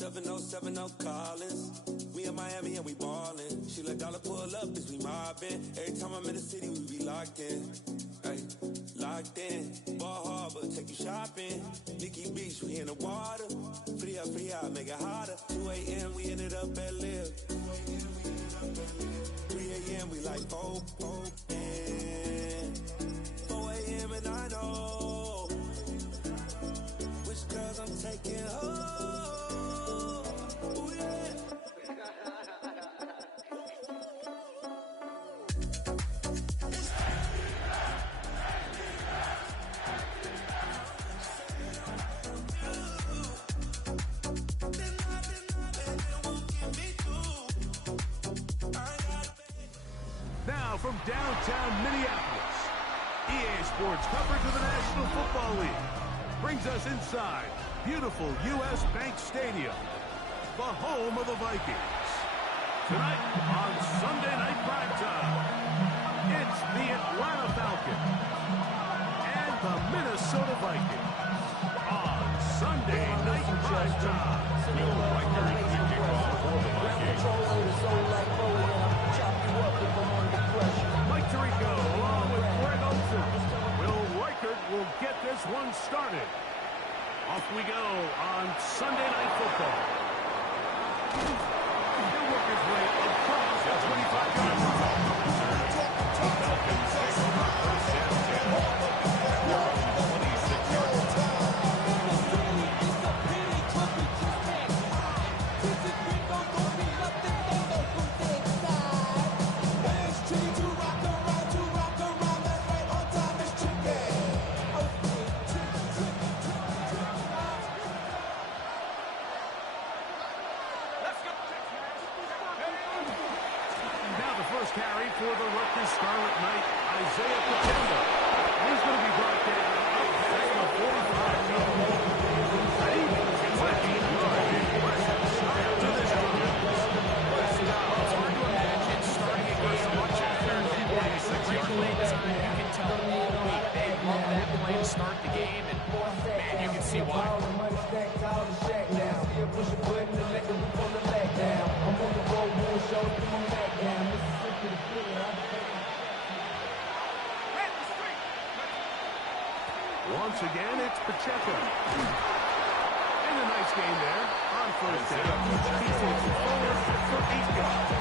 707 Collins. We in Miami and we ballin'. She let dollar pull up as we mobbin'. Every time I'm in the city, we be locked in. Ay, locked in. Ball Harbor, take you shopping. Nikki Beach, we in the water. Free up, make it hotter. 2 a.m. we ended up at Live. 3 a.m. we like open. 4 a.m. and I know which girls I'm taking home. Ooh, yeah. Now from downtown Minneapolis, EA Sports coverage of the National Football League brings us inside beautiful U.S. Bank Stadium, the home of the Vikings. Tonight on Sunday Night Primetime, it's the Atlanta Falcons and the Minnesota Vikings on Sunday Night Primetime. Will Riker is the kickoff for the Vikings. Mike Tirico along with Greg Olsen. Will Reichert will get this one started. Off we go on Sunday Night Football. He'll work his way across the 25-yard line. Falcons take over first and 10. At their own 26-yard line. Carry for the Rutgers Scarlet Knight, Isaiah Pacheco. He's going to be brought down up past the 45-yard line. Ready? To this one. It's hard to imagine starting a game much after that 46-yard play. You can tell all week they love that play to start the game, and man, you can see why. Once again, it's Pacheco. And a nice game there on first down. He takes it forward for 8 yards.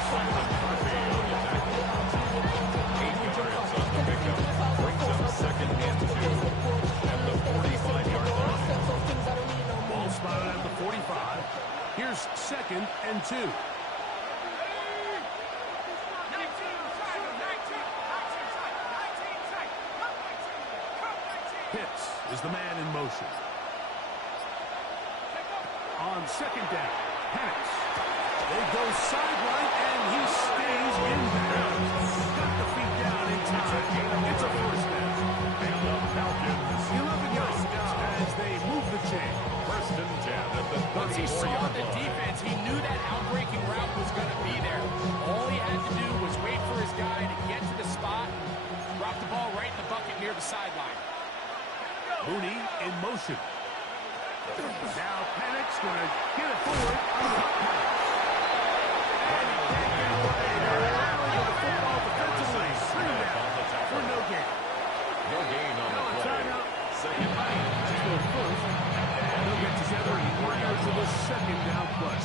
8 yards on the pickup. Brings up second and 2 at the 45-yard line. Ball spotted at the 45. Here's second and 2. Pitts is the man in motion. On second down, Penix. They go sideline, and he stays in bounds. Got the feet down in time. It's a first down. And the Falcons 11 yards as they move the chain. first and 10 at the Once he saw 34-yard the line. defense, he knew that outbreaking route was going to be there. All he had to do was wait for his guy to get to the spot, drop the ball right in the bucket near the sideline. Mooney in motion. Now Penix going to get it forward on the hot pass. And he can't get away. They're rallying the football defensively. Bring it down for no gain. No gain on the play. Timeout. Second and Let's go first. And they'll get together prior to the second down play.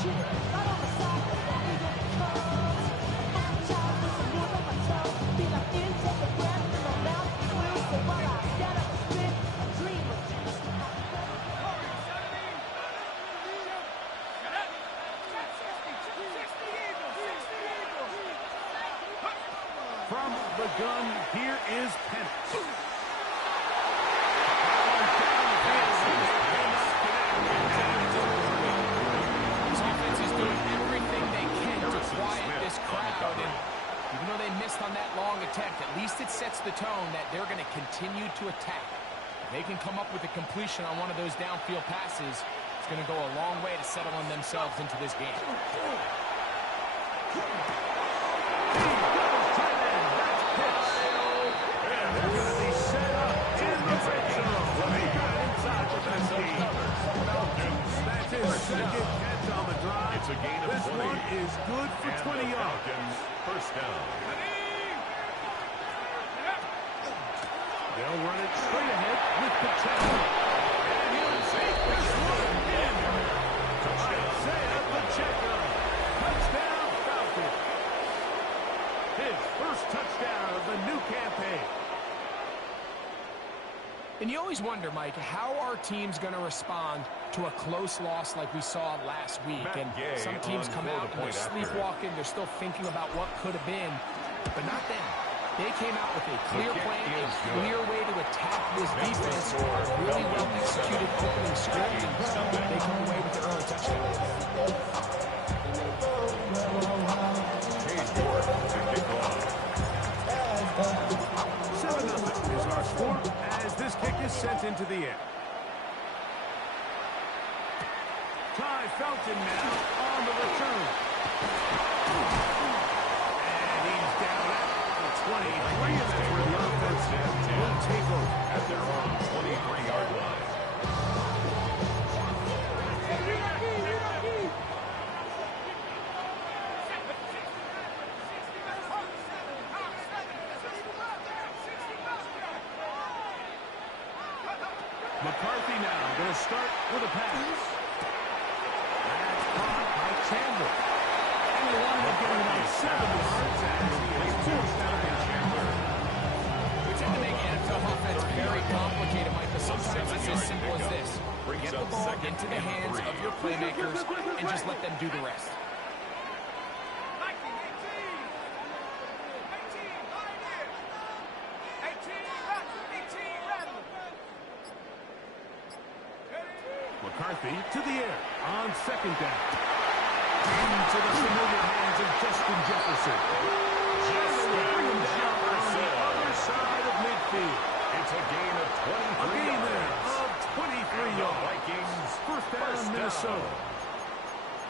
From the gun, here is Penix. This offense is doing everything they can to quiet this crowd, and even though they missed on that long attempt, at least it sets the tone that they're going to continue to attack. If they can come up with a completion on one of those downfield passes, it's going to go a long way to settling themselves into this game. Second catch on the first down. They'll run it straight ahead with Pacheco. And he'll take this one in. Isaiah Pacheco. Touchdown, Falcons. His first touchdown of the new campaign. And you always wonder, Mike, how are teams going to respond to a close loss like we saw last week? And some teams come out and they're sleepwalking. They're still thinking about what could have been, but not them. They came out with a clear plan, a clear way to attack this defense, really well executed opening script, and they come away with an early touchdown. Chase Ford to kick off. 7-0 is our score as this kick is sent into the air. Ty Felton now on the return. And he's down at the 23, and that's where the offense will take over At their own 23-yard line. McCarthy now going to start with a pass. That's caught by Chandler. And they wanted to get him about 7 yards as he is forced out of Chandler. We tend to make NFL offense very complicated, Mike, but sometimes it's as simple as this. Get the ball into the hands of your playmakers and just let them do the rest. McCarthy to the air on second down. Into the familiar hands of Justin Jefferson. Just bring him down on the other side of midfield. It's a gain of 23 A gain there yards. of 23 yards. Vikings First down, Minnesota.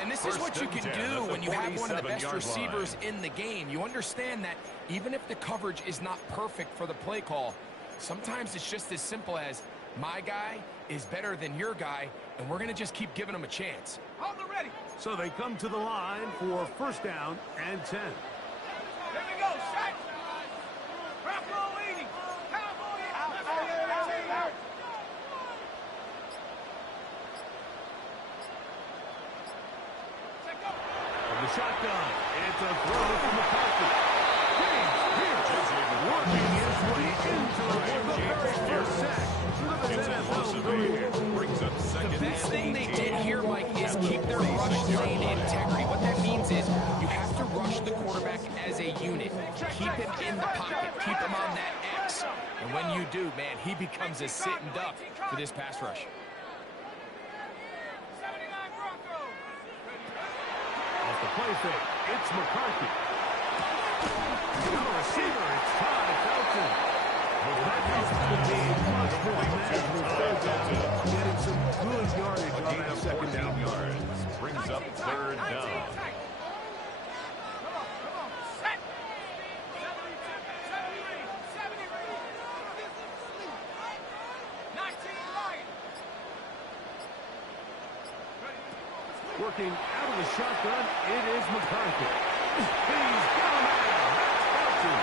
And this is what you can do when you have one of the best receivers in the game. You understand that even if the coverage is not perfect for the play call, sometimes it's just as simple as my guy is better than your guy, and we're going to just keep giving him a chance. Hold it ready. So they come to the line for first down and 10. Here we go. Shot. Buffalo leading. Cowboy. Out. From the shotgun, it's a throw from McCarthy. James Pierce working his way into the very first sack of his NFL career. Brings up second The best thing and they 18. did here, Mike, is keep their rush lane integrity. What that means is you have to rush the quarterback as a unit. Keep him in the pocket. Keep him on that X. And when you do, man, he becomes a sitting duck for this pass rush. 79 Broncos. Off the play fake, it's McCarthy. To the receiver, it's Ty Felton. That helps the team much more manageable third down, getting some good yardage on that second down. Yards. Brings up third down. Come on. Set. 70 19 right. Working out of the shotgun, it is McCarthy. He's got him out. That's Felton.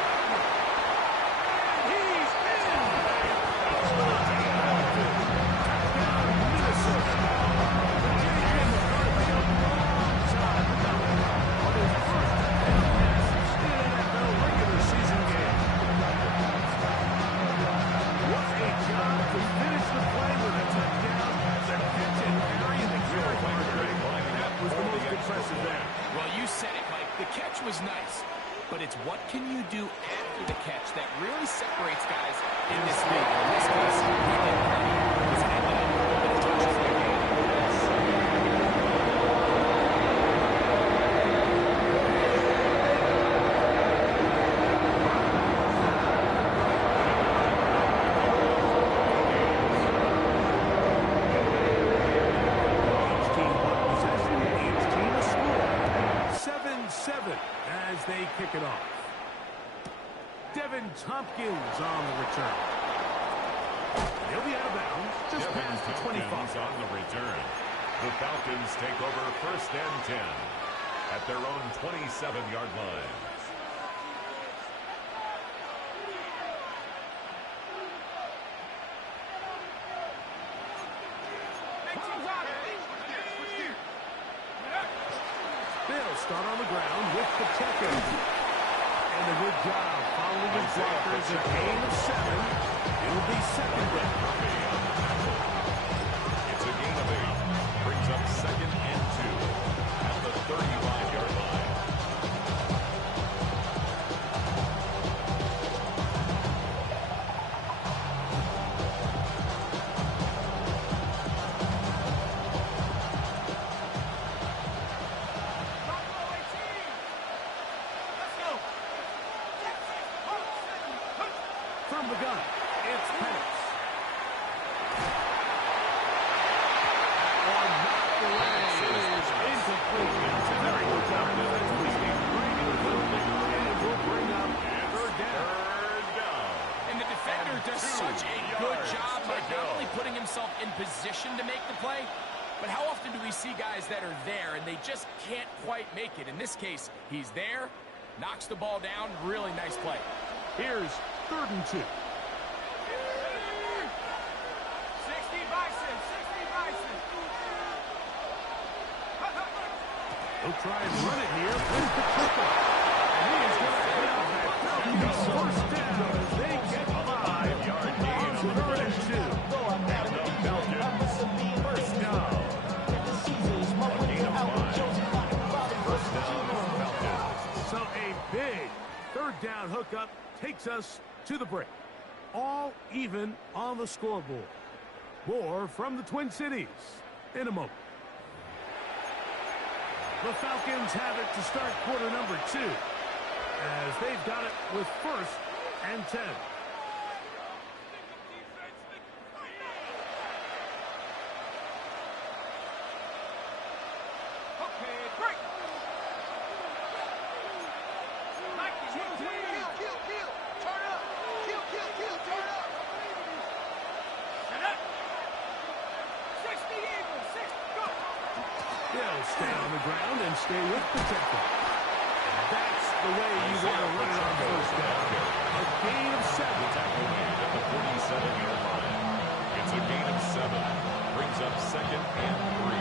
He's in. Touchdown, Minnesota. J.J. McCarthy a long time on his first touchdown pass in an NFL regular season game. What a job to finish the play with a touchdown. The catch and carry and the carry was the most impressive there. Well, you said it, Mike. The catch was nice, but it's what can you do after the catch that really separates guys in this league. In this case, he did plenty. He's ended up with a touches that game. Each team one possession, each team a score. 7-7 as they kick it off. Devin Tompkins on the return. He'll be out of bounds, just past the 25. On the return. The Falcons take over first and 10 at their own 27-yard line. They'll start on the ground with Pacheco. And a good job following his blockers. A gain of 7. It'll be second down. It's a gain of 8. Brings up second and 2 at the 35-yard line. From the gun, it's Penix. Or knocked away. It is incomplete. Very good job defensively. And we'll bring up third down. And the defender does such a good job of not only putting himself in position to make the play, but how often do we see guys that are there and they just can't quite make it? In this case, he's there, knocks the ball down. Really nice play. Here's 3rd and 2. 60 Bison, 60 Bison. He'll try and run it here with Pacheco. And he is going to hit out that first down as they get 5-yard gain on 3rd and 2. And the Falcons, first down. A gain of 5. First down, Falcons. So a big 3rd down hookup takes us to the break. All even on the scoreboard. More from the Twin Cities in a moment. The Falcons have it to start quarter number 2 as they've got it with 1st and 10. Okay, break. Turn up. Turn up. Set up. 60 Eagles, 6, go. They'll stay on the ground and stay with Pacheco. That's the way you want to run it on 1st down. A gain of 7. Tackle made at the 47-yard line. It's a gain of 7. Brings up second and 3.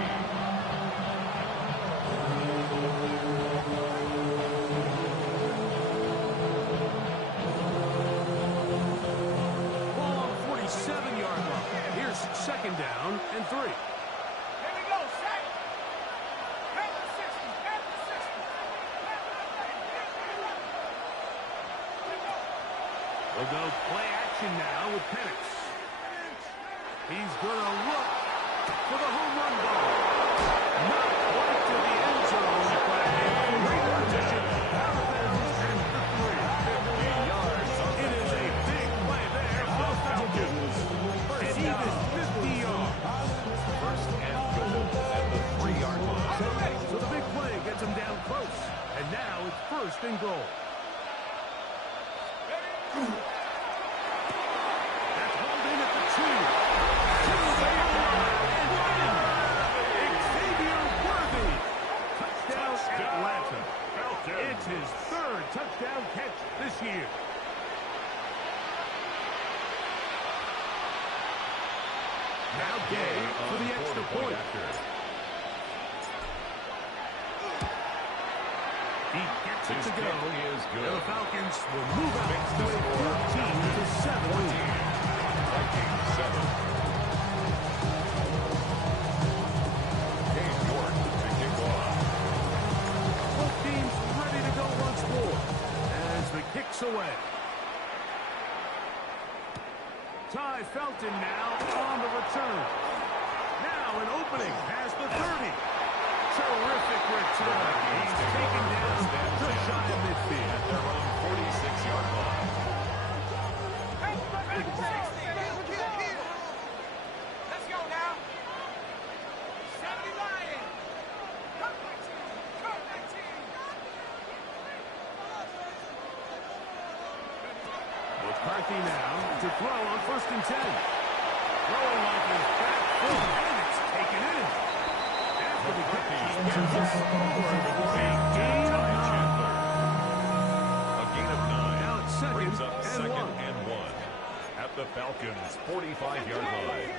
Ball on the 47-yard line. Here's 2nd down and 3. Here we go, set. Head to 60, head to 60. We'll go play action now with Penix. He's going to look for the home run ball. Not quite to the end zone, but a great position. Out of bounds and the 3. 50 yards. It is a big play there for the Falcons. And even 50 yards. First and goal at the 3-yard line. So the big play gets him down close. And now it's 1st and goal. That's hauled in at the 2. Xavier Worthy. Touchdown, Atlanta. It's his 3rd touchdown catch this year. Now Gay for the extra point. He gets it to go. And the Falcons will move out to a 14-7 lead. Vikings 7. Game York to kick off. Both teams ready to go once more as the kick's away. Ty Felton now on the return. Now an opening past the 30. Terrific return. He's taken down just shy of midfield. At their own 46-yard line. Let's go now. 70 Lion. Come 19. Come 19. McCarthy now to throw on 1st and 10. Throwing off his back foot, and it's taken in. After the catch, he gets a score. A gain of 9. A gain of 9. Now it's 2nd Brings up and 2nd 1. and 1. At the Falcons' 45-yard line.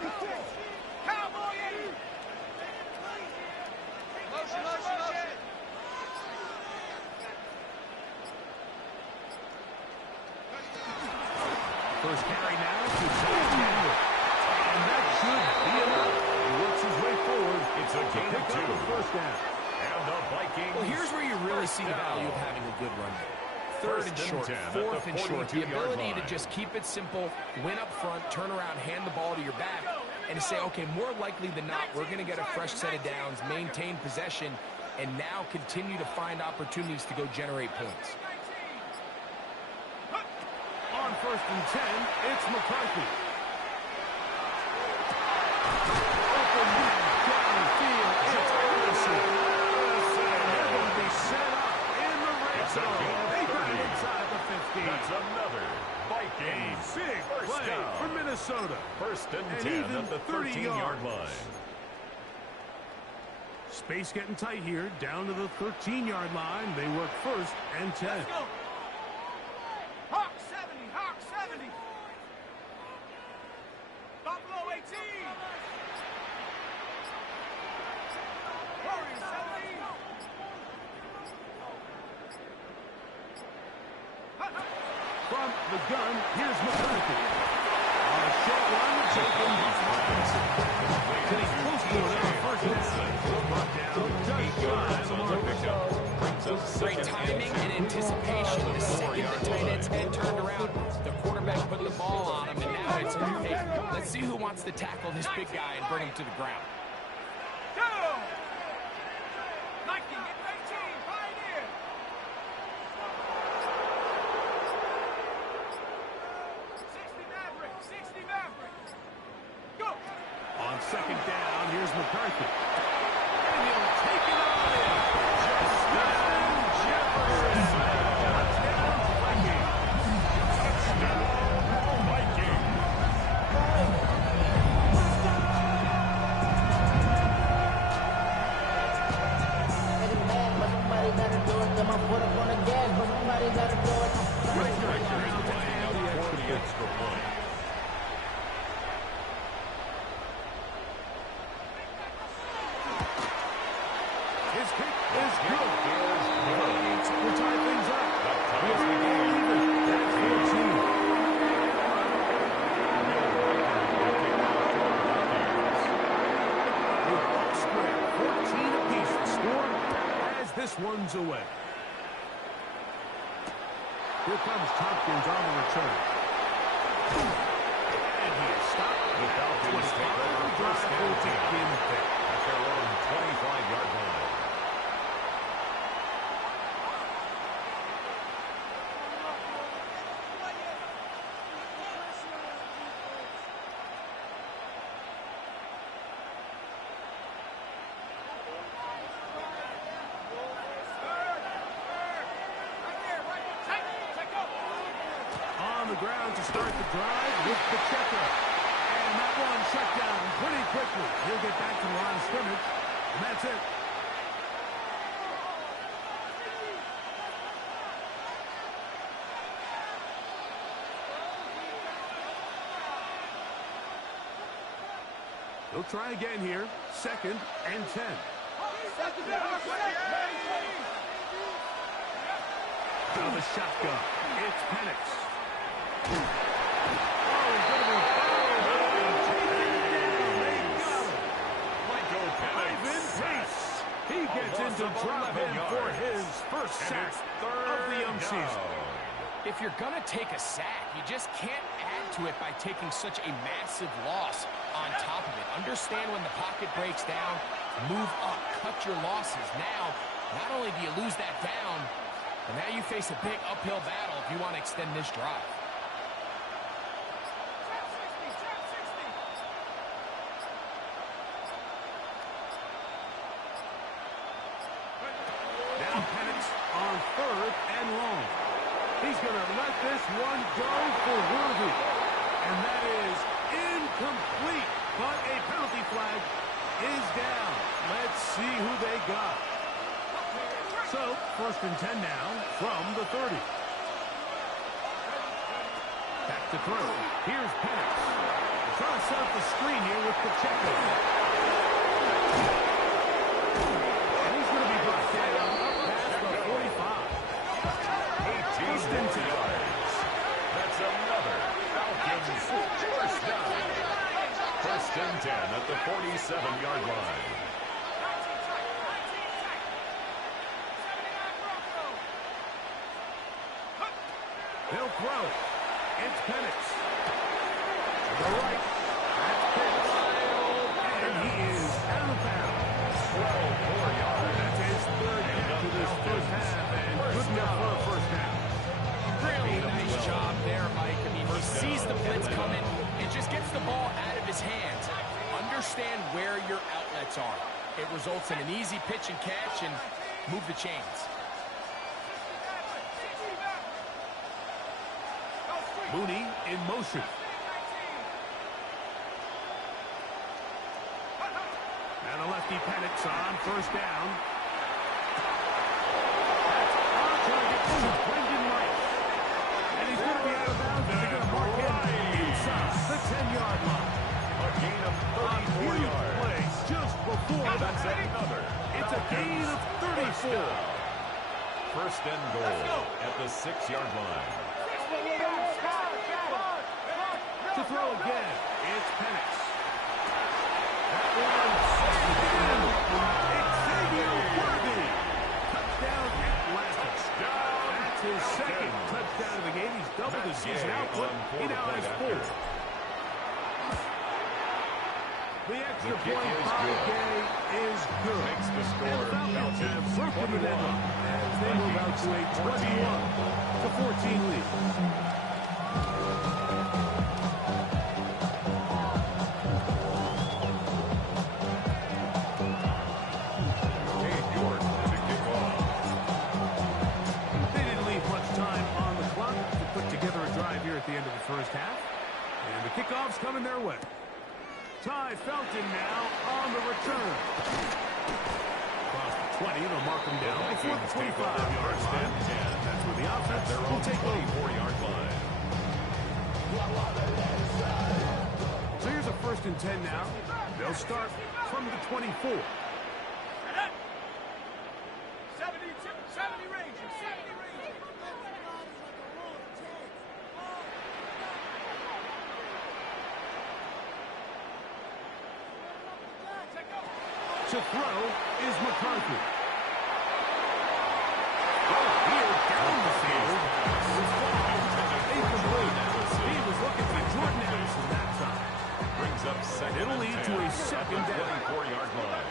Cowboy 80. First carry now to Zach Chandler. And that should be enough. He works his way forward. It's a gain of 2. First down. And the Vikings. Well, here's where you really see the value of having a good run game. Third and short, fourth and short. The ability to just keep it simple, win up front, turn around, hand the ball to your back, and to say, okay, more likely than not, we're going to get a fresh set of downs, maintain possession, and now continue to find opportunities to go generate points. On first and 10, it's McCarthy. Open man downfield. It's Anderson. They're going to be set up in the red zone. They got it inside the 50. That's another Vikings. Big play down for Minnesota. First and 10 even at the 13-yard line. Space getting tight here. Down to the 13-yard line. They work first and 10. Let's go. Hawk 70, Hawk 70. Buffalo 18. Warriors 70. From the gun, here's McCarthy. On a short one, taken getting close to it on first down. Brought down just shy of the mark. Great timing and anticipation. The second the tight end's head turned around, the quarterback put the ball on him, and now it's, hey, let's see who wants to tackle this big guy and bring him to the ground. Go! Lightning at 18, Pioneer. 60 Maverick, 60 Maverick. Go! On second down, here's McCarthy. And he'll take it on in. Justin Jefferson. Touchdown, Vikings. Touchdown, Vikings. Somebody gotta do it. Come on, put up on the gas, but somebody gotta do it. For the extra point. His kick is good. Vikings will tie things up. Here's the game even at 14. The Bucs square 14 apiece to score as this one's away. Here comes Tompkins on the return. And he is stopped. The Falcons take over first and 10 at their own 25-yard line. On the ground to start the drive with Pacheco. And that one shut down pretty quickly. He'll get back to the line of scrimmage, and that's it. He'll try again here. Second and 10. Out of the shotgun. It's Penix. Oh, he's going to be fouled. They got him. Michael Penix. Ivan Pace. He gets into drop in for his first sack of the young season. If you're going to take a sack, you just can't add to it by taking such a massive loss on top of it. Understand when the pocket breaks down, move up, cut your losses. Now, not only do you lose that down, but now you face a big uphill battle if you want to extend this drive. Now Penix on third and long. He's going to let this one go for Worthy. And that is incomplete. But a penalty flag is down. Let's see who they got. So, first and 10 now from the 30. Back to throw. Here's Penix. Trying to set up the screen here with Pacheco. And he's going to be brought down past the 45. 18 yards. That's another First down. First and 10 at the 47-yard line. They'll throw. It's Penix. To the right. That's Pitts. And he is out of bounds. 12 yards. That's his third catch of this first half, and good enough for a first down. Really nice job there, Mike. I mean, he sees the blitz coming and just gets the ball out of his hands. Understand where your outlets are. It results in an easy pitch and catch and move the chains. Mooney in motion. And a lefty Penix on first down. That's on target to Brendan Rice. And he's going to be out of bounds. They're going to mark him inside the 10-yard line. A gain of 34 yards. Play just before That's that. another. It's a gain of 34. First and goal at the 6-yard line. To throw again, it's Penix. That one, again, Xavier Worthy. Touchdown Atlantic. That's his second touchdown of the game. He's doubled his season output. He now has 4. The extra point by Gay is good. Makes the score. And the Falcons have broken the deadlock as they move out to a 21-14 lead. First half, and the kickoff's coming their way. Ty Felton now on the return. Across the 20, they'll mark him down before the 25-yard line. That's where the offense will take over. 24-yard line. So here's a first and 10 now. They'll start from the 24. 70 Rangers, 70 Rangers. To throw is McCarthy. Here down the field. He was looking for Jordan Addison that time. Brings up second. It'll lead to a second down. 24-yard line.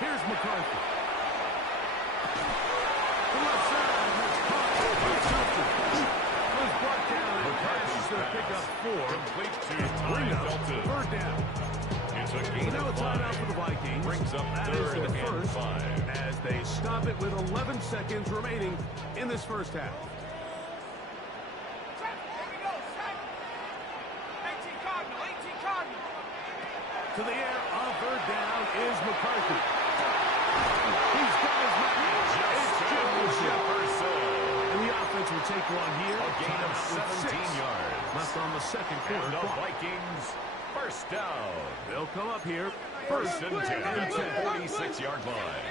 Here's McCarthy. The left side. Was brought down and passes to pick up 4. Complete to Bring Ty up Felton. third down. It's a gain Now of a timeout 5. for the Vikings. Brings up That is third their and first 5. as they stop it with 11 seconds remaining in this first half. Here we go, set. 18 Cardinal, 18 Cardinal. To the air on third down is McCarthy. He's got his man. It's Jefferson. And the offense will take one here. A gain of 17 yards. Left on the second And quarter the clock. Vikings first down. They'll come up here. First and 10 at the 46-yard line.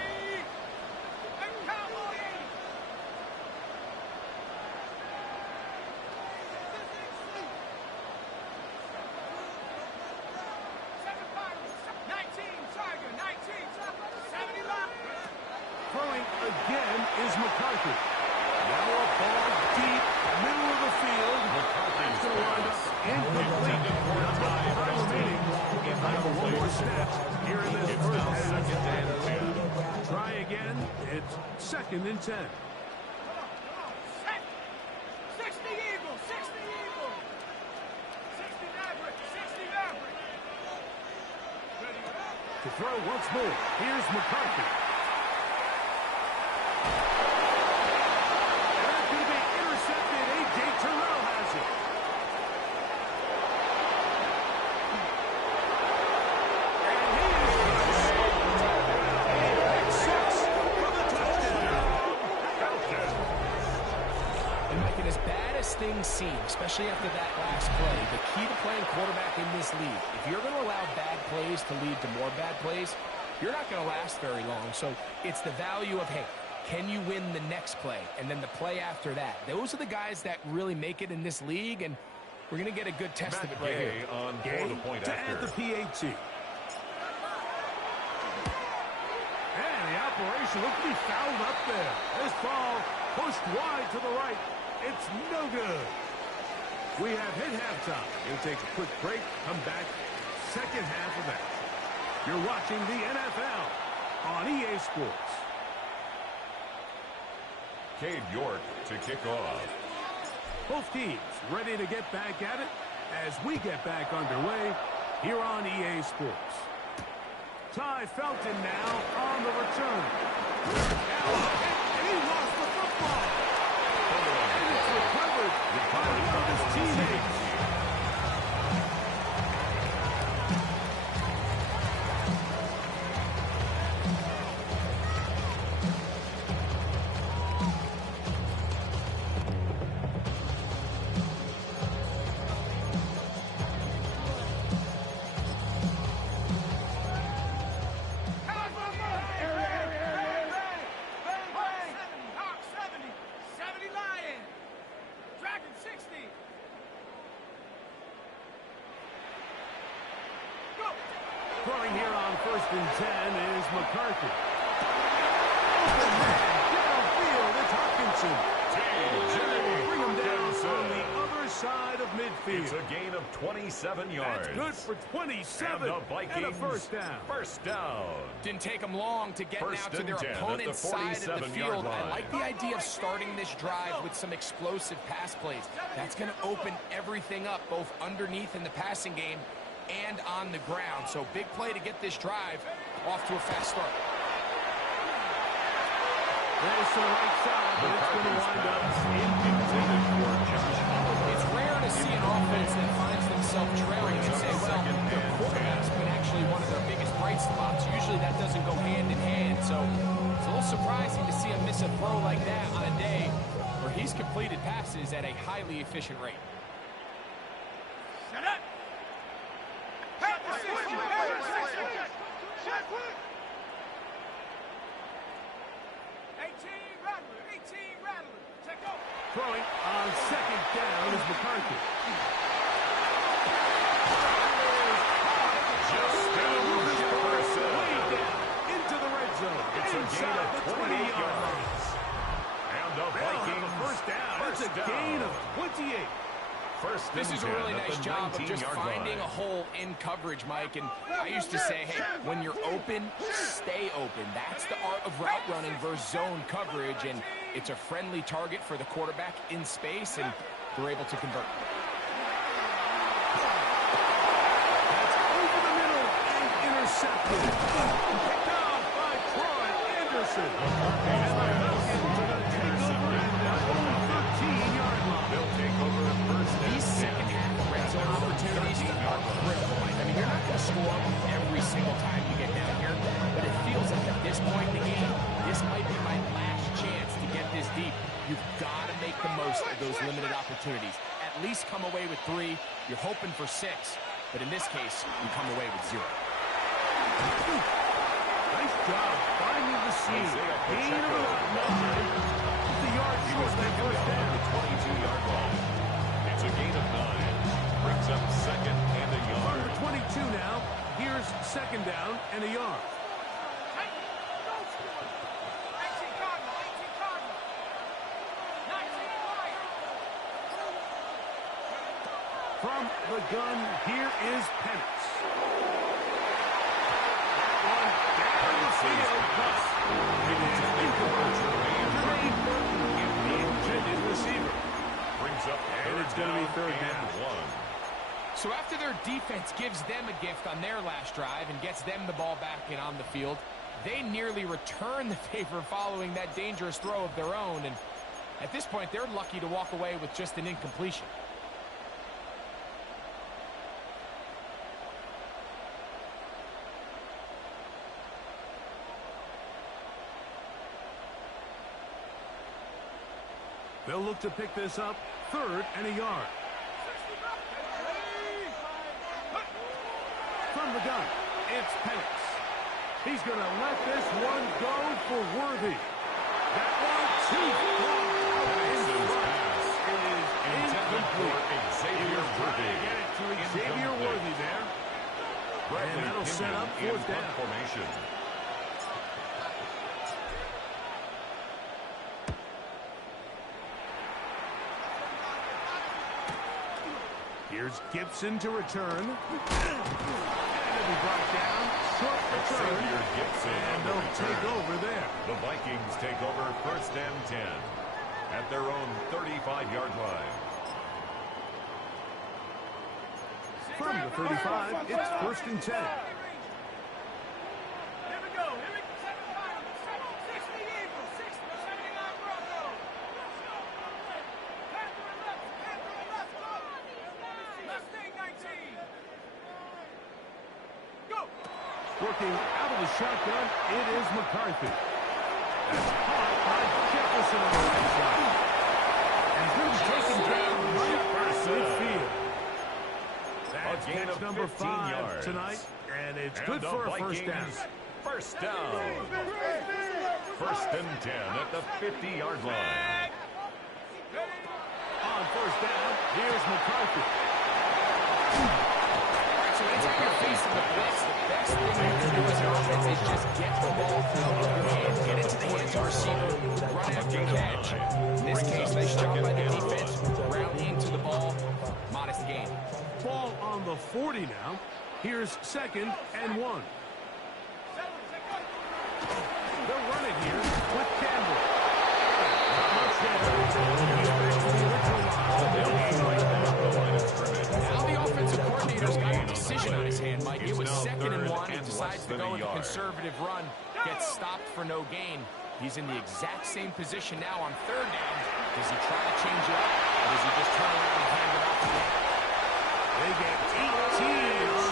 Throwing again is McCarthy. Now a ball deep, middle of the field. That's going to wind up incomplete. Time remaining. One more snap here in this first half. Try again. It's second and 10. 60 Eagles, 60 Eagles. 60 Maverick, 60 Maverick. To throw once more. Here's McCarthy. Things seem, especially after that last play, the key to playing quarterback in this league, if you're going to allow bad plays to lead to more bad plays, you're not going to last very long. So it's the value of, hey, can you win the next play and then the play after that? Those are the guys that really make it in this league, and we're going to get a good test of it right here. On Gay the point to after. add the PAT. And the operation looks to be fouled up there. This ball pushed wide to the right. It's no good. We have hit halftime. We'll take a quick break, come back, second half of action. You're watching the NFL on EA Sports. Cade York to kick off. Both teams ready to get back at it as we get back underway here on EA Sports. Ty Felton now on the return. And he lost the football. And it's recovered by one of his teammates. Throwing here on 1st and 10 is McCarthy. Open man, downfield, it's Hopkinson. Bring him down on the other side of midfield. It's a gain of 27 yards. That's good for 27. And the Vikings, and a first down. First down. Didn't take them long to get First now to their and 10 opponent's at the side of the 47-yard field. line. I like the idea of starting this drive with some explosive pass plays. That's going to open everything up, both underneath in the passing game and on the ground. So big play to get this drive off to a fast start. There's the right side, but it's going to wind up intended for Josh Allen. It's rare to see an offense that finds themselves trailing and say, well, their quarterback's been actually one of their biggest bright spots. Usually that doesn't go hand in hand. So it's a little surprising to see him miss a throw like that on a day where he's completed passes at a highly efficient rate. Shut up! Throwing on 2nd down is McCarthy. Just way down into the red zone. It's a gain of 28 yards. And the Vikings first down. It's a gain of 28. First This is a really nice job of just finding a hole in coverage, Mike. And I used to say, hey, when you're open, stay open. That's the art of route running versus zone coverage. And it's a friendly target for the quarterback in space, and they're able to convert. That's over the middle and intercepted. Picked off by Troy Anderson. And the Falcons are going to take over at their own 13-yard line. They'll take over at first. These second half red zone opportunities are critical, Mike. I mean, you're not going to score every single time you get down here, but it feels like at this point in the game, this might be my last chance to get this deep. You've got to make the most of those limited opportunities. At least come away with 3. You're hoping for 6, but in this case, you come away with 0. Nice job finding the seam. Gain of about 9. The yard short that first down. 22-yard line. It's a gain of 9. Brings up 2nd and a yard. Number 22 now. Here's 2nd down and a yard. From the gun, here is Penix. That one down the field, but it is incomplete. Jermaine Burton, the intended receiver. Brings up And it's going to be 3rd down. 1. So after their defense gives them a gift on their last drive and gets them the ball back and on the field, they nearly return the favor following that dangerous throw of their own. And at this point, they're lucky to walk away with just an incompletion. They'll look to pick this up, 3rd and a yard. From the gun, it's Penix. He's going to let this one go for Worthy. That one too far out in front. It is incomplete. Xavier Worthy. Get it to Xavier Worthy there. And that'll set up fourth down. Formation. Here's Gibson to return. And it'll be brought down. Short return. Xavier Gibson and they'll take over there. The Vikings take over first and 10 at their own 35-yard line. From the 35, it's first and 10. Here we go. Here we go. 60 Eagles. 79 Broncos. Panther and left. Panther and left. Go. Mustang 19. Go. Working out of the shotgun, it is McCarthy. That's caught by Jefferson on the right side. And he's going to be taken down right across midfield. That's catch number 5 yards tonight, and it's good for a first down. First down. First and 10 at the 50-yard line. On first down, here's McCarthy. So anytime you're facing the blitz, the best thing you can do as an offense is just get the ball out of your hands, get it to the hands of the receiver, run after catch. In this case, nice job by the defense, rallying to the ball, modest gain. Ball on the 40 now. Here's second and 1. They'll run it here with Campbell. Now the offensive coordinator's got a decision on his hand, Mike. It was second and 1. He decides to go with a conservative run, gets stopped for no gain. He's in the exact same position now on third down. Does he try to change it up, or does he just turn around and hand it off again? They get 18 on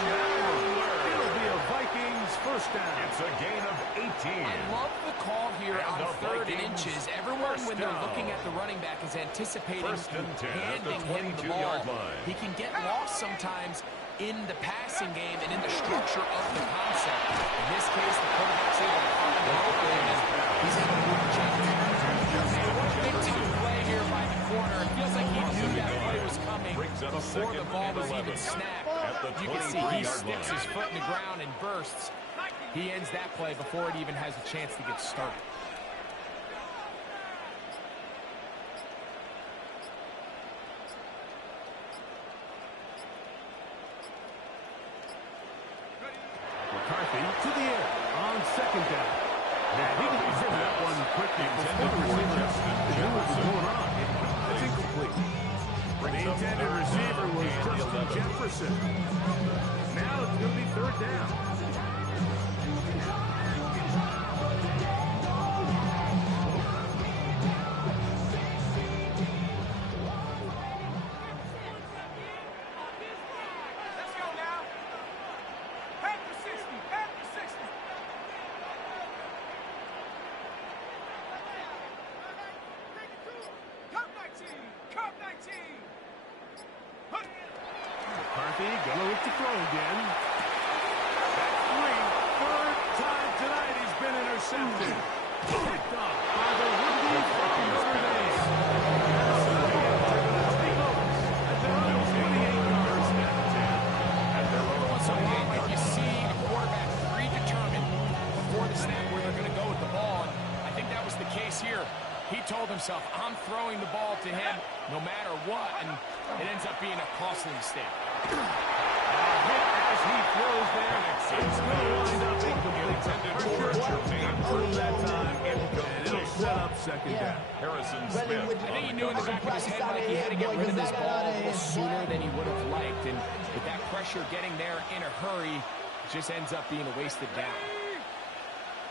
that one. It'll be a Vikings first down. It's a gain of 18. I love the call here And on the third and Vikings inches. Everyone, when they're down. looking at the running back, is anticipating First and 10 at the handing him the ball. 22-yard line. He can get lost sometimes in the passing game and in the structure of the concept. In this case, the quarterback's able to find the open, and he's able to move the chains. What a big time play here by the corner. It feels like he knew that play was coming before the ball was even snapped. You can see he sticks his foot in the ground and bursts. He ends that play before it even has a chance to get started. McCarthy to the air on second down. And he can hit that one quickly before the receiver knew what was going on. It's incomplete. The intended receiver was Justin Jefferson. Now it's going to be third down. Let's go now. Panther 60. Panther 60. Cup 19. Cup 19. McCarthy going to look to throw again. That's 3. Third time tonight he's been intercepted. Picked off by the rookie from Notre Dame. Like you see a quarterback predetermined before the snap where they're going to go with the ball, and I think that was the case here. He told himself, I'm throwing the ball to him no matter what, and it ends up being a costly mistake. As he throws there, it's going to wind up incomplete. Through that time, and it'll set up second down. Harrison Smith. I think he knew in the back of his head like he had to get rid of this ball a little sooner than he would have liked, and with that pressure getting there in a hurry, it just ends up being a wasted down.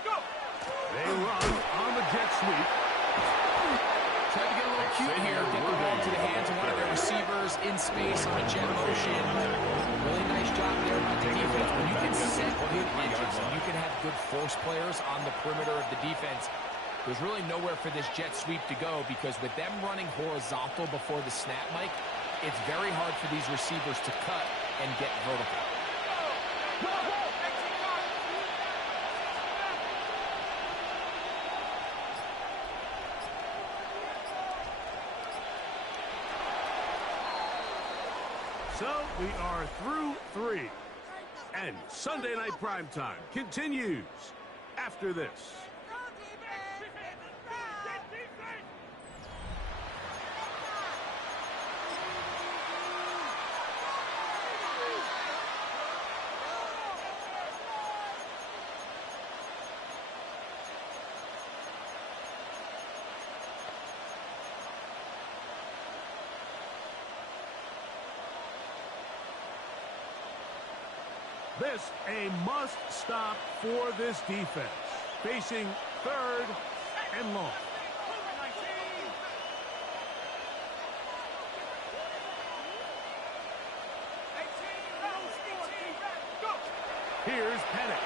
They run on the jet sweep. Tried to get a little cute here, get the ball to the hands of one of their receivers in space on a jet motion. Really nice job there by the defense. When you can set good edges and you can have good force players on the perimeter of the defense, there's really nowhere for this jet sweep to go, because with them running horizontal before the snap, Mike, it's very hard for these receivers to cut and get vertical. So we are through 3. And Sunday Night Primetime continues after this. This a must-stop for this defense. Facing 3rd and long. Here's Penix.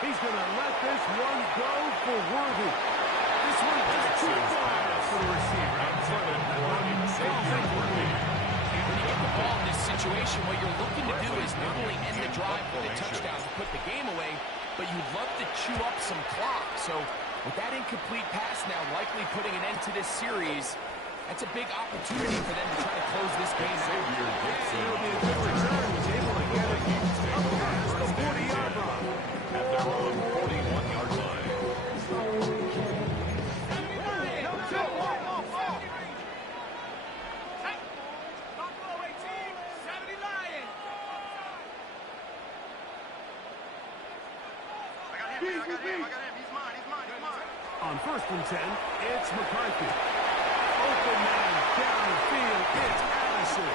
He's going to let this one go for Worthy. This one just too far for the receiver. When you get the ball in this situation, what you're looking to do is not only end the drive with a touchdown to put the game away, but you'd love to chew up some clock. So with that incomplete pass now likely putting an end to this series, that's a big opportunity for them to try to close this game out. It'll be a good return. He's able to get it up past the 40-yard line. At their own 41-yard line. On 1st and 10, it's McCarthy. Open man downfield. It's Addison.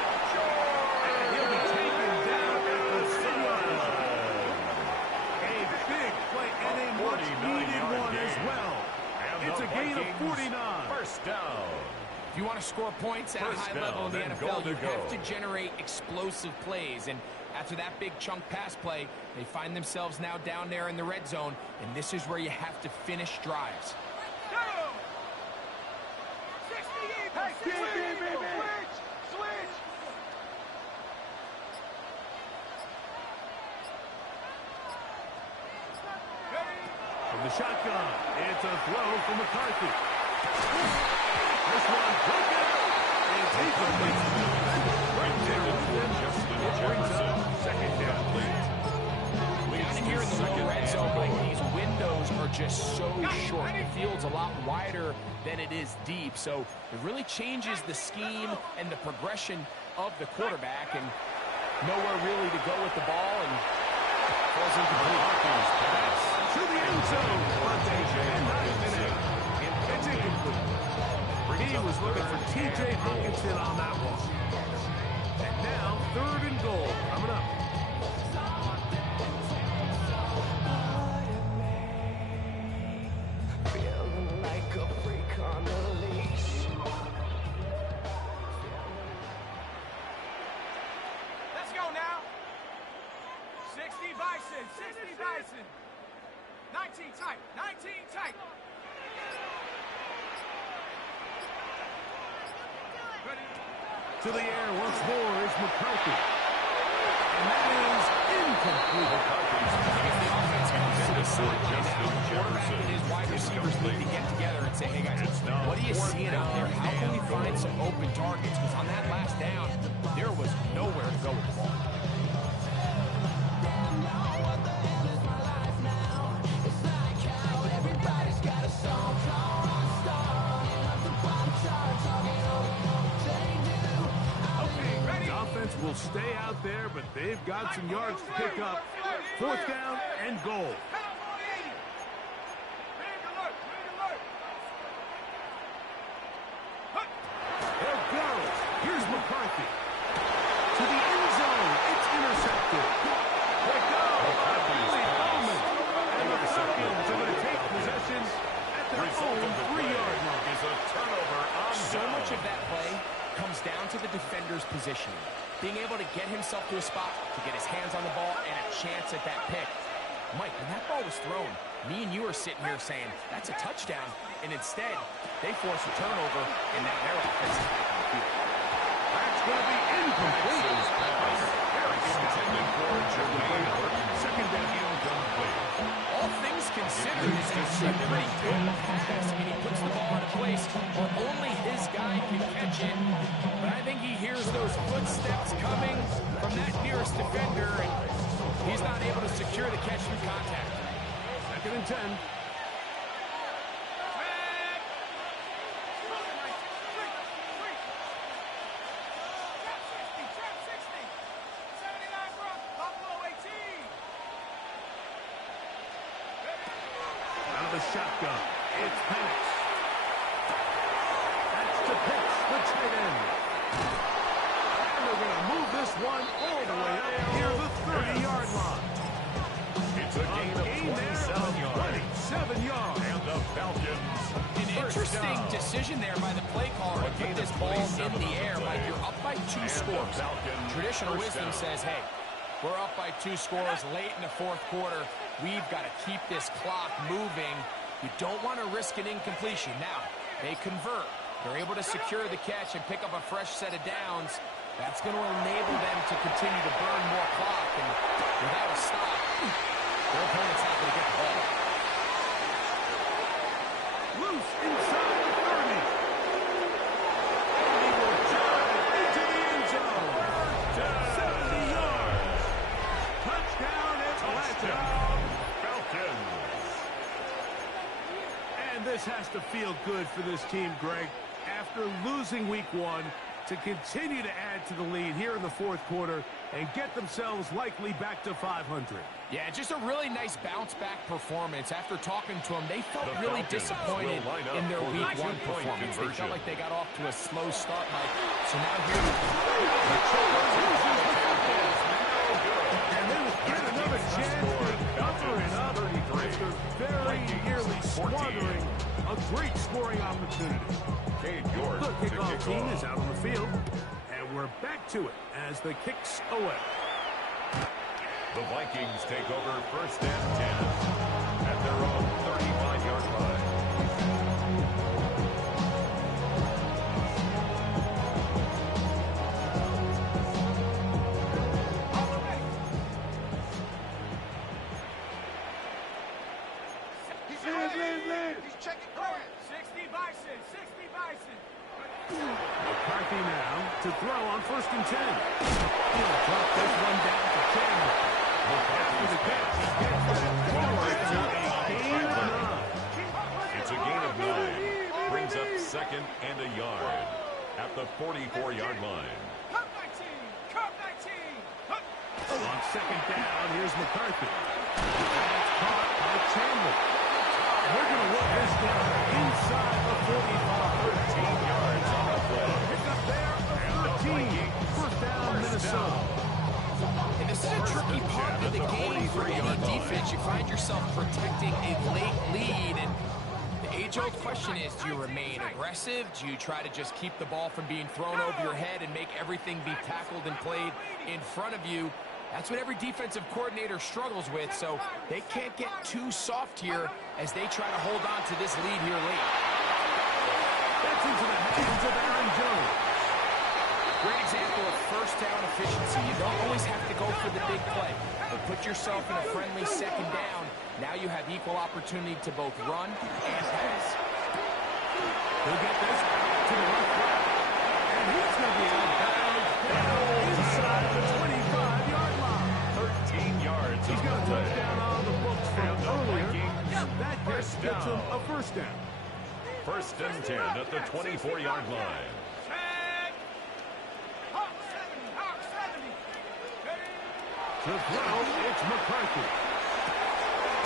And he'll be taken down at the 6-yard line. A big play and a much-needed one as well. It's a gain of 49. First down. If you want to score points at a high level in the NFL, you have to generate explosive plays. And after that big chunk pass play, they find themselves now down there in the red zone, and this is where you have to finish drives. From the shotgun, it's a throw from McCarthy. This one broken up. And he's right there with him. It brings up 2nd down. Down here in the low red zone, like these windows are just so short. The field's a lot wider than it is deep, so it really changes the scheme and the progression of the quarterback, and nowhere really to go with the ball, and falls incomplete. To the end zone. It's incomplete. He was looking for T.J. Hawkinson on that one. And now 3rd and goal coming up. Let's go now. 60 Bison, 60 Bison. 19 tight, 19 tight. To the air once more is McCarthy. And that is incomplete. If the offense comes to the sideline now, the quarterback and his wide receivers need to get together and say, hey guys, what are you seeing out there? How can we find some open targets? Because on that last down, there was nowhere to go with the ball. Will stay out there, but they've got some yards to pick up. 4th down and goal. They'll go. Here's McCarthy. To the end zone. It's intercepted. They go. And the Falcons are going to take possession at their own 3-yard line. Is a turnover on So much of that play comes down to the defender's positioning. Being able to get himself to a spot, to get his hands on the ball, and a chance at that pick. Mike, when that ball was thrown, me and you are sitting here saying, that's a touchdown. And instead, they force a turnover, and now their offense is back on the field. That's going to be incomplete. Intended for Jermaine Burton. 2nd down. Incomplete. All things considered, this is a pretty good pass. I mean, he puts the ball in a place where only his guy can catch it. But I think he hears those footsteps coming from that nearest defender, and he's not able to secure the catch through contact. 2nd and 10. The shotgun. It's Penix. That's to Pitts, the tight end. And they're going to move this one all the way up near the 30-yard line. It's a gain of 27 yards. 27 yards. And the Falcons. An interesting decision there by the play caller to put this ball in the air. Like, you're up by 2 scores. Traditional wisdom says, hey, we're up by 2 scores late in the 4th quarter. We've got to keep this clock moving. You don't want to risk an incompletion. Now, they convert. They're able to secure the catch and pick up a fresh set of downs. That's going to enable them to continue to burn more clock. And without a stop, their opponent's not going to get the ball. Loose inside the 30. And he will drive into the end zone. 70 yards. Touchdown Atlanta. Falcons. And this has to feel good for this team, Greg. After losing week 1, to continue to add to the lead here in the 4th quarter and get themselves likely back to 500. Yeah, just a really nice bounce-back performance. After talking to them, they felt really disappointed in their week 1 performance. They felt like they got off to a slow start, Mike. So now here and they will get another chance to cover it up after very nearly squandering a great scoring opportunity. The kickoff team is out on the field, and we're back to it as the kicks away. The Vikings take over 1st and 10 at their own 35-yard line. He's checking clearance. 60 Bison, 60 Bison. McCarthy now to throw on 1st and 10. He'll drop this one down to 10. After the catch, he gets that forward to a gain of 9. It's a gain of 9. Brings up 2nd and a yard at the 44-yard line. Cup 19, Cup 19. On 2nd down, here's McCarthy. And it's caught by Chandler. We're going to work this down inside the 45. 13 yards on the play. Pick up there of 13. 1st down, Minnesota. And this is a tricky part of the game for any defense. You find yourself protecting a late lead, and the age-old question is, do you remain aggressive? Do you try to just keep the ball from being thrown over your head and make everything be tackled and played in front of you? That's what every defensive coordinator struggles with, so they can't get too soft here as they try to hold on to this lead here late. That's into the hands of Aaron Jones. Great example of 1st down efficiency. You don't always have to go for the big play, but put yourself in a friendly 2nd down. Now you have equal opportunity to both run and pass. He'll get this to the left side, and he's going to be out of bounds inside the 25-yard line. 13 yards. He's got a touchdown on the books from earlier. That First gets him down. a 1st down. 1st and 10 at the 24-yard line. Hawk 70, Hawk 70. To throw, it's McCarthy.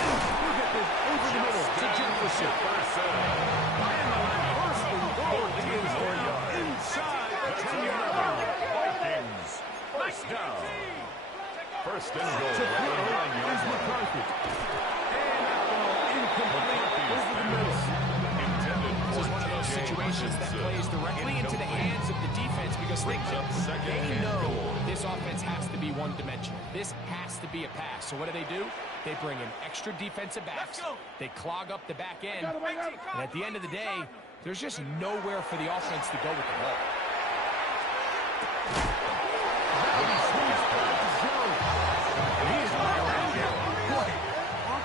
We'll get this over the middle to Jefferson. And the 1st and goal is now inside the 10-yard line. Vikings. 1st down. 1st and goal. To throw is McCarthy. And that ball incomplete over the middle. This is one of those situations that plays directly into the hands of the defense because they know this offense has to be one-dimensional. This has to be a pass. So what do? They bring in extra defensive backs. They clog up the back end. And at the end of the day, there's just nowhere for the offense to go with the ball.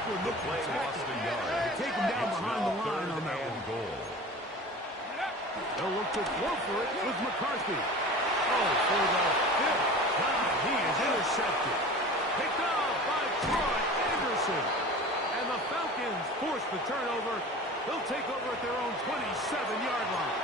The play lost a yard. Take him down could go for it with McCarthy. Oh, for the fifth time, he is intercepted. Picked off by Troy Anderson. And the Falcons force the turnover. They'll take over at their own 27-yard line.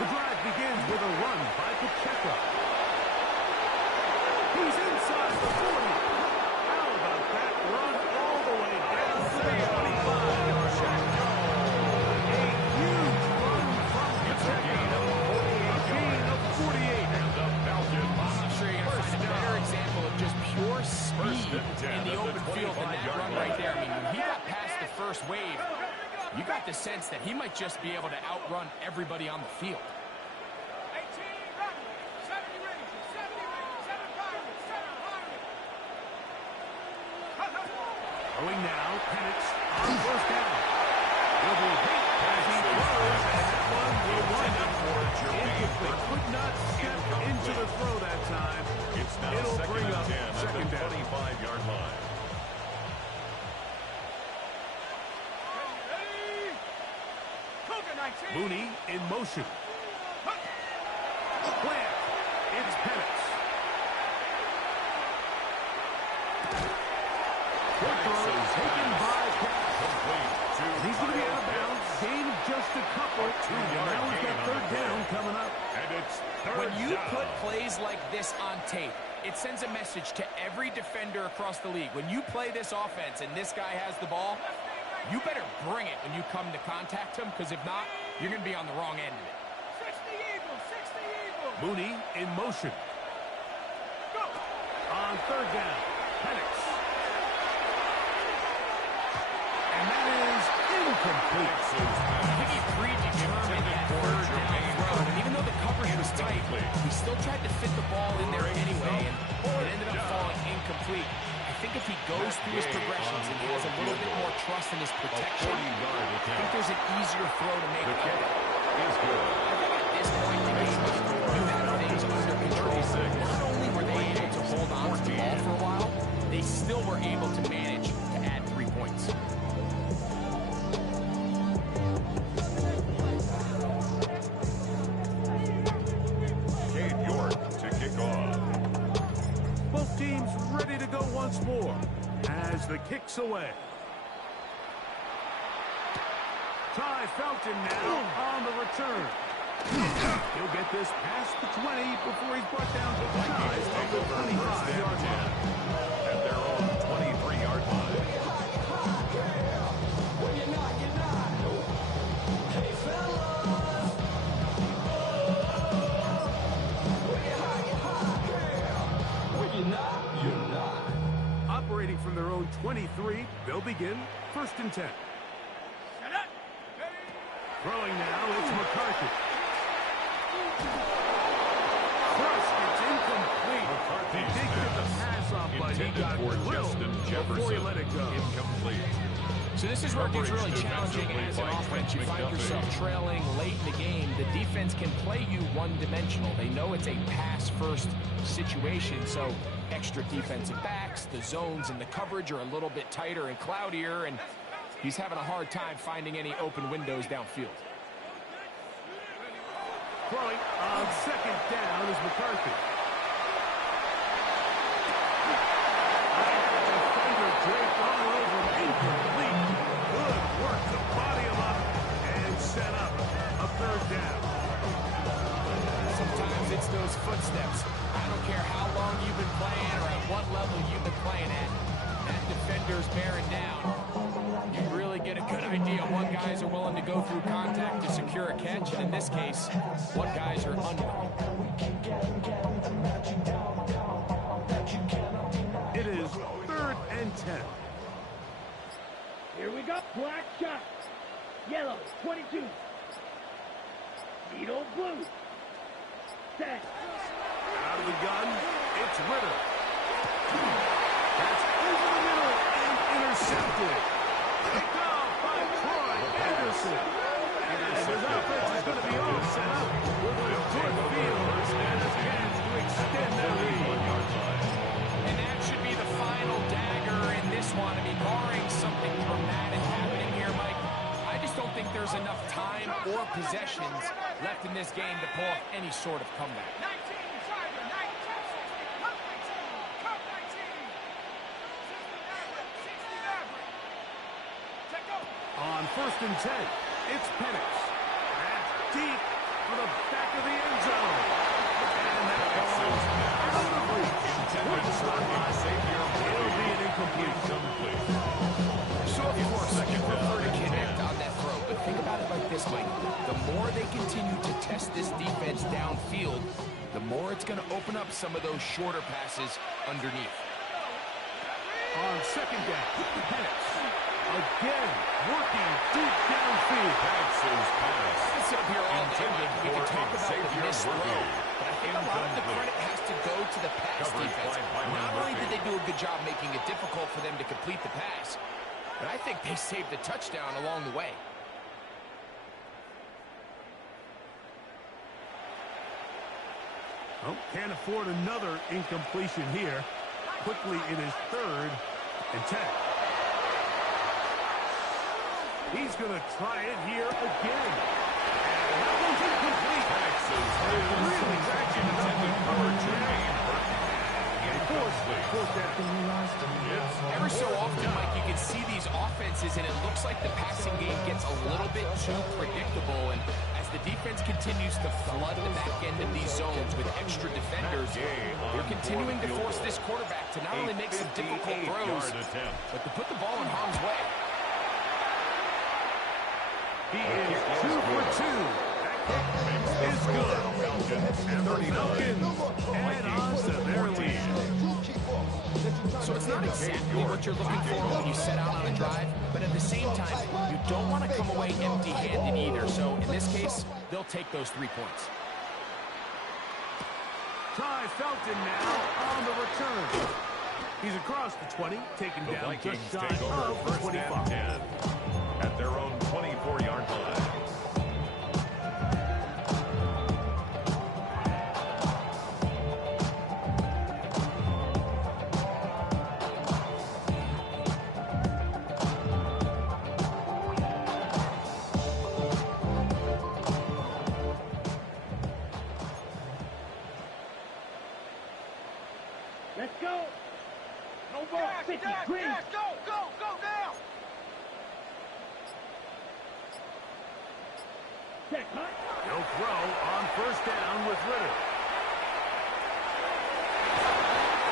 The drive begins with a run by Pacheco. He's inside the 40. How about that run all the way down to the 25-yard line? A huge run from Pacheco. A gain of 48. And the Falcons. I'm sure you're going to find a better example of just pure speed in the open field than that run right there. I mean, when he got past the first wave, you got the sense that he might just be able to outrun everybody on the field. 18, run. 70 ranges, 70 ranges, 7 pirates, 7 pirates. Throwing now, Penix on first down. Will be hit as he throws, and that one will wind up incomplete. Could not step into the throw that time. It's now It'll bring up second second down down. at the 25-yard line. Ready? Cougar 19. Mooney in motion. Plant. It's Penix. Quick throw taken by Complete to He's going to be out of bounds. Gain of just a couple. Now we've got third down coming up. And it's third When you down. put plays like this on tape, it sends a message to every defender across the league. When you play this offense and this guy has the ball, you better bring it when you come to contact him, because if not, you're going to be on the wrong end of it. 60 Eagles, 60 Eagles. Mooney in motion. Go. On third down, Penix. And that is incomplete. I think he predetermined that third down throw, and even though the coverage was tight, he still tried to fit the ball in there anyway, and it ended up falling incomplete. I think if he goes through his progressions and has a little bit more trust in his protection, I think there's an easier throw to make. The kick is good. I think at this point in the game, you have things under control. Not only were they able to hold on to the ball for a while, they still were able to manage to add 3 points. Cade York to kick off. Both teams ready to go once more as the kick's away. Ty Felton now on the return. He'll get this past the 20 before he's brought down to the size of the 25-yard line. At their own 23-yard line. Operating from their own 23, they'll begin 1st and 10. Set up. Ready. Throwing now, it's McCarthy. First, it's incomplete. He did get the pass off, but he Intended got for drilled Justin before he Jefferson. let it go. Incomplete. So this is where it gets really Coverage challenging defensively as an by offense. You Trent find McDuffie. yourself trailing late in the game. The defense can play you one-dimensional. They know it's a pass-first situation, so extra defensive backs, the zones and the coverage are a little bit tighter and cloudier, and he's having a hard time finding any open windows downfield. Throwing on 2nd down is McCarthy. Defender draped all over him. Incomplete. Good work to body him up and set up a 3rd down. Sometimes it's those footsteps. I don't care how long you've been playing or at what level you've been playing at. That defender's bearing down. You really get a good idea what guys are willing to go through contact to secure a catch, and in this case, what guys are unwilling. It is 3rd and 10. Here we go. Black shot. Yellow, 22. Needle blue. Set. Out of the gun, it's Ritter. That's over the middle and intercepted. Picked off by Troy Anderson. And a there's enough time or possessions left in this game to pull off any sort of comeback. 19, Tiger, 19, 19, 19, 60 Maverick. Check go. On 1st and 10, it's Penix. That's deep for the back of the end zone. And that ball is out of reach. Intended for a Xavier. It'll be an incomplete. So, of course, you prefer to connect on that throw, but think about it like this, Mike. The more they continue to test this defense downfield, the more it's going to open up some of those shorter passes underneath. On 2nd down, Penix. Again, working deep downfield. Penix's pass. Let's sit up here all day, Mike. We can talk about the missed throw, but I think a lot of the credit has to go to the pass defense. Not only did they do a good job making it difficult for them to complete the pass, but I think they saved the touchdown along the way. Oh, can't afford another incompletion here. Quickly, it is 3rd and 10. He's going to try it here again. And that one's incomplete. Penix's really traction intended for Jermaine Burton. Fourth down. Every so often, Mike, you can see these offenses, and it looks like the passing game gets a little bit too predictable. And as the defense continues to flood the back end of these zones with extra defenders, they're continuing to force this quarterback to not only make some difficult throws, but to put the ball in harm's way. He is 2 for 2. That kick is good. And the Falcons add on to their lead. So it's not exactly what you're looking for when you set out on a drive, but at the same time, you don't want to come away empty-handed either. So in this case, they'll take those 3 points. Ty Felton now on the return. He's across the 20, taken The down Vikings just shy take over of the 1st 25. and 10 at their own 24-yard line. Let's go. No more 50. Green. Go now. Check, huh? He'll throw on 1st down with Ritter.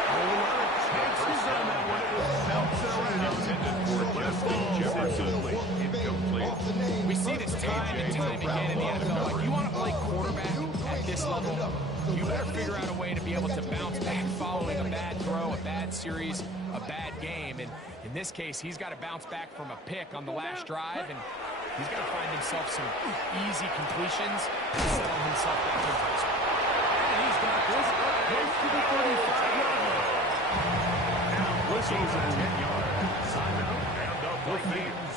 A lot of chances on that one. It was bouncing around. Intended for Justin Jefferson. Incomplete. We see this time and time again in the NFL. Like, you want to play quarterback at this level, you better figure out a way to be able to bounce back following a bad throw, a bad series, a bad game. And in this case, he's got to bounce back from a pick on the last drive, and he's got to find himself some easy completions and settle himself back into his spot. And he's got this up close to the 35-yard line. Now whistles a 10-yard. Timeout. And up Both with teams.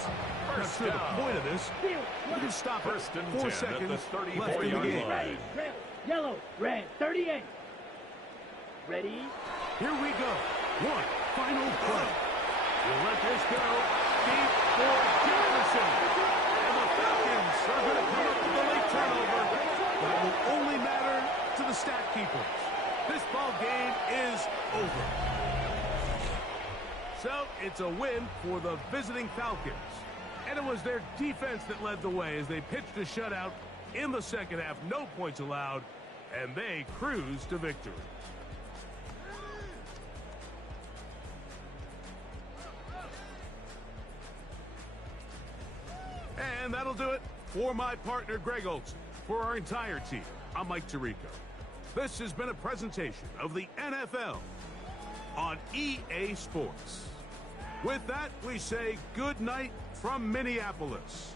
Not first sure the down. point of this. We can stop it. 1st and 4 10 seconds at the left in the 34-yard game. line. Red, yellow, red, 38. Ready? Here we go. One final play. We'll let this go deep for Jefferson. And the Falcons are going to come up with a late turnover, but it will only matter to the stat keepers. This ball game is over. So it's a win for the visiting Falcons. And it was their defense that led the way as they pitched a shutout in the 2nd half. No points allowed, and they cruised to victory. And that'll do it for my partner, Greg Olson. For our entire team, I'm Mike Tirico. This has been a presentation of the NFL on EA Sports. With that, we say good night from Minneapolis.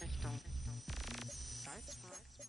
Richtung Salzburg.